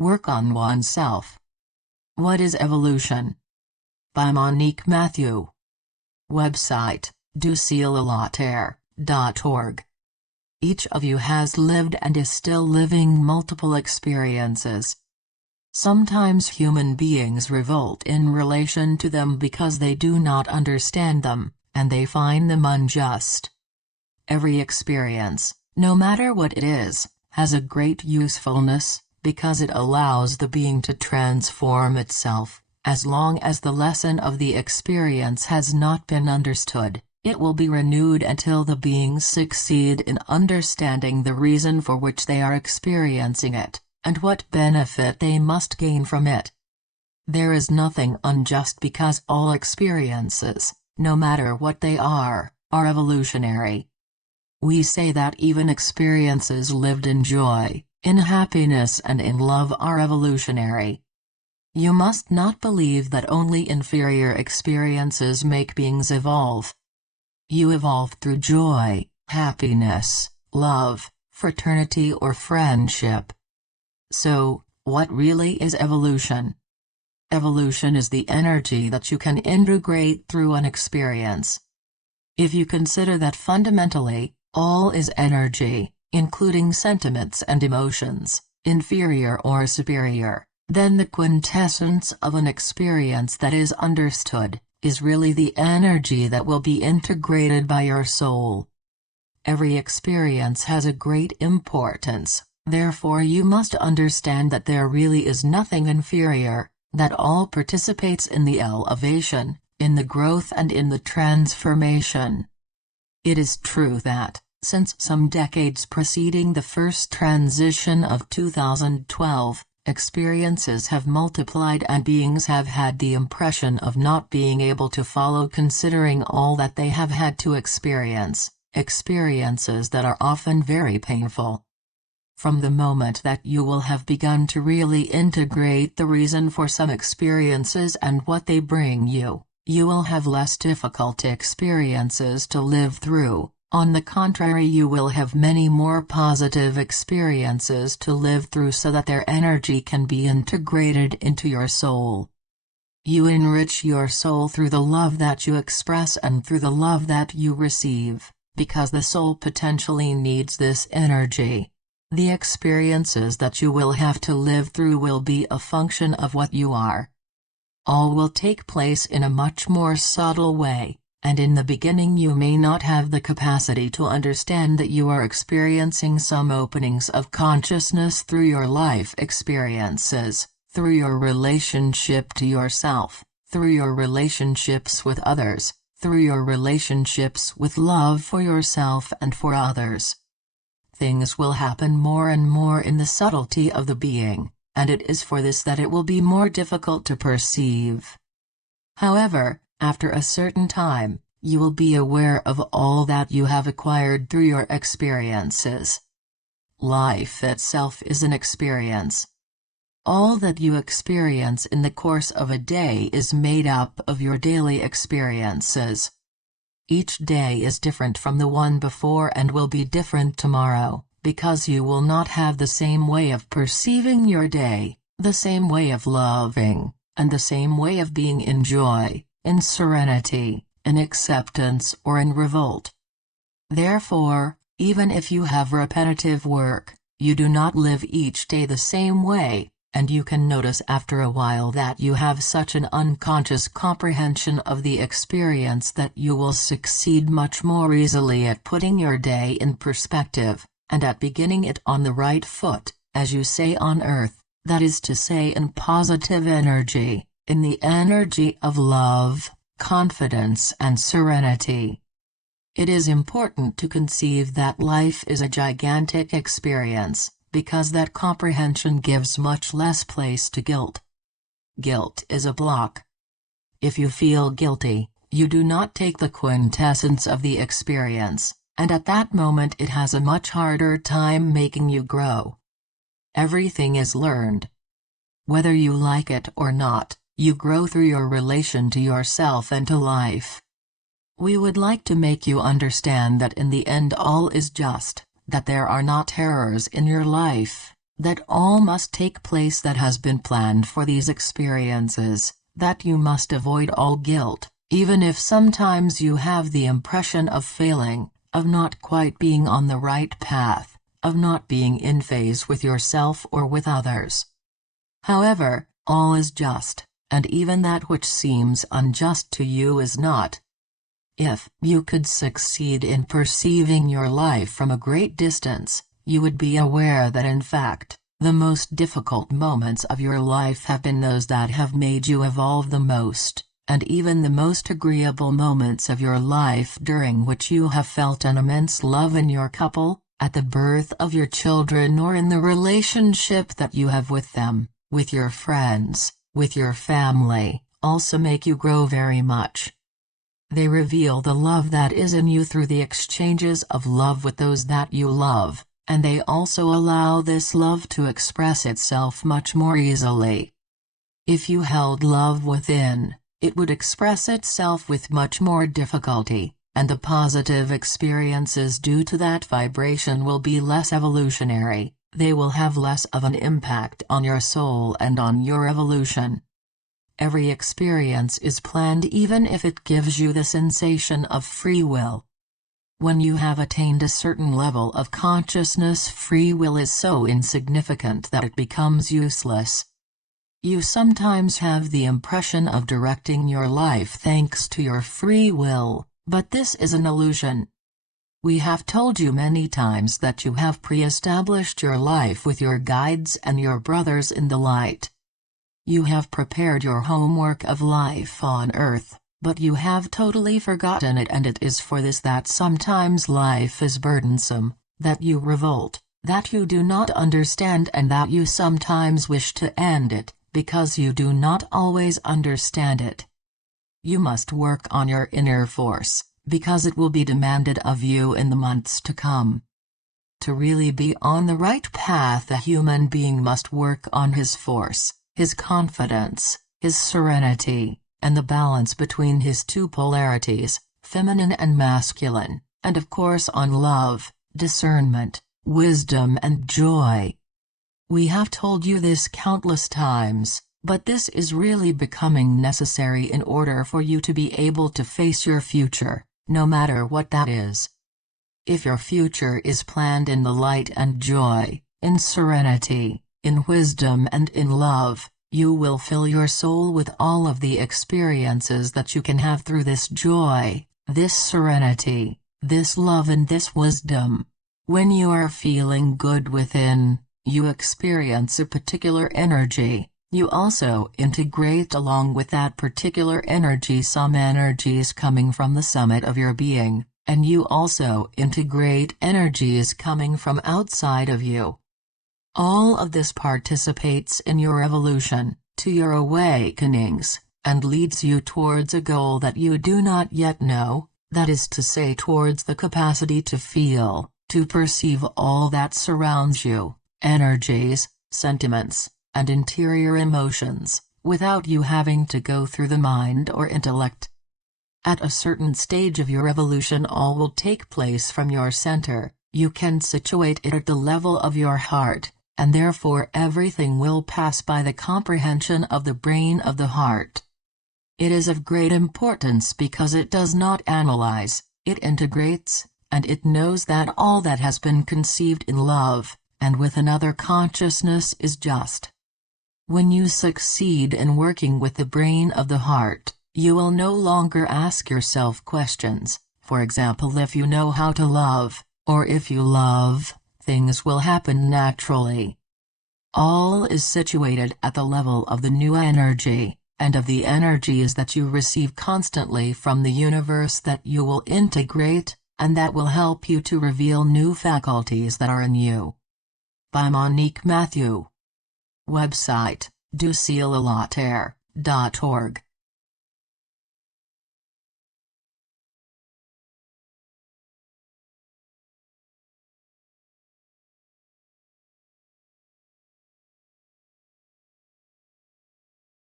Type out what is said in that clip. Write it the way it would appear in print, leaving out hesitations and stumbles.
Work on Oneself. What is evolution? By Monique Mathieu. Website, usefulness.org. Each of you has lived and is still living multiple experiences. Sometimes human beings revolt in relation to them because they do not understand them, and they find them unjust. Every experience, no matter what it is, has a great usefulness, because it allows the being to transform itself. As long as the lesson of the experience has not been understood, it will be renewed until the beings succeed in understanding the reason for which they are experiencing it, and what benefit they must gain from it. There is nothing unjust because all experiences, no matter what they are evolutionary. We say that even experiences lived in joy, in happiness and in love are evolutionary. You must not believe that only inferior experiences make beings evolve. You evolve through joy, happiness, love, fraternity or friendship. So, what really is evolution? Evolution is the energy that you can integrate through an experience. If you consider that fundamentally, all is energy, including sentiments and emotions, inferior or superior, then the quintessence of an experience that is understood, is really the energy that will be integrated by your soul. Every experience has a great importance, therefore you must understand that there really is nothing inferior, that all participates in the elevation, in the growth and in the transformation. It is true that, since some decades preceding the first transition of 2012, experiences have multiplied and beings have had the impression of not being able to follow considering all that they have had to experience, experiences that are often very painful. From the moment that you will have begun to really integrate the reason for some experiences and what they bring you, you will have less difficult experiences to live through. On the contrary, you will have many more positive experiences to live through so that their energy can be integrated into your soul. You enrich your soul through the love that you express and through the love that you receive, because the soul potentially needs this energy. The experiences that you will have to live through will be a function of what you are. All will take place in a much more subtle way. And in the beginning you may not have the capacity to understand that you are experiencing some openings of consciousness through your life experiences, through your relationship to yourself, through your relationships with others, through your relationships with love for yourself and for others. Things will happen more and more in the subtlety of the being, and it is for this that it will be more difficult to perceive. However, after a certain time, you will be aware of all that you have acquired through your experiences. Life itself is an experience. All that you experience in the course of a day is made up of your daily experiences. Each day is different from the one before and will be different tomorrow, because you will not have the same way of perceiving your day, the same way of loving, and the same way of being in joy, in serenity, in acceptance or in revolt. Therefore, even if you have repetitive work, you do not live each day the same way, and you can notice after a while that you have such an unconscious comprehension of the experience that you will succeed much more easily at putting your day in perspective, and at beginning it on the right foot, as you say on earth, that is to say in positive energy. In the energy of love, confidence and serenity. It is important to conceive that life is a gigantic experience, because that comprehension gives much less place to guilt. Guilt is a block. If you feel guilty, you do not take the quintessence of the experience, and at that moment it has a much harder time making you grow. Everything is learned. Whether you like it or not, you grow through your relation to yourself and to life. We would like to make you understand that in the end all is just, that there are not errors in your life, that all must take place that has been planned for these experiences, that you must avoid all guilt, even if sometimes you have the impression of failing, of not quite being on the right path, of not being in phase with yourself or with others. However, all is just, and even that which seems unjust to you is not. If you could succeed in perceiving your life from a great distance, you would be aware that in fact, the most difficult moments of your life have been those that have made you evolve the most, and even the most agreeable moments of your life during which you have felt an immense love in your couple, at the birth of your children, or in the relationship that you have with them, with your friends, with your family, also make you grow very much. They reveal the love that is in you through the exchanges of love with those that you love, and they also allow this love to express itself much more easily. If you held love within, it would express itself with much more difficulty, and the positive experiences due to that vibration will be less evolutionary, they will have less of an impact on your soul and on your evolution. Every experience is planned even if it gives you the sensation of free will. When you have attained a certain level of consciousness, free will is so insignificant that it becomes useless. You sometimes have the impression of directing your life thanks to your free will, but this is an illusion. We have told you many times that you have pre-established your life with your guides and your brothers in the light. You have prepared your homework of life on earth, but you have totally forgotten it, and it is for this that sometimes life is burdensome, that you revolt, that you do not understand, and that you sometimes wish to end it, because you do not always understand it. You must work on your inner force, because it will be demanded of you in the months to come. To really be on the right path, a human being must work on his force, his confidence, his serenity, and the balance between his two polarities, feminine and masculine, and of course on love, discernment, wisdom and joy. We have told you this countless times, but this is really becoming necessary in order for you to be able to face your future, no matter what that is. If your future is planned in the light and joy, in serenity, in wisdom and in love, you will fill your soul with all of the experiences that you can have through this joy, this serenity, this love and this wisdom. When you are feeling good within, you experience a particular energy. You also integrate along with that particular energy some energies coming from the summit of your being, and you also integrate energies coming from outside of you. All of this participates in your evolution, to your awakenings, and leads you towards a goal that you do not yet know, that is to say towards the capacity to feel, to perceive all that surrounds you, energies, sentiments, and interior emotions, without you having to go through the mind or intellect. At a certain stage of your evolution, all will take place from your center. You can situate it at the level of your heart, and therefore everything will pass by the comprehension of the brain of the heart. It is of great importance because it does not analyze, it integrates, and it knows that all that has been conceived in love, and with another consciousness is just. When you succeed in working with the brain of the heart, you will no longer ask yourself questions, for example, if you know how to love, or if you love, things will happen naturally. All is situated at the level of the new energy, and of the energies that you receive constantly from the universe that you will integrate, and that will help you to reveal new faculties that are in you. By Monique Mathieu. Website, ducielalaterre.org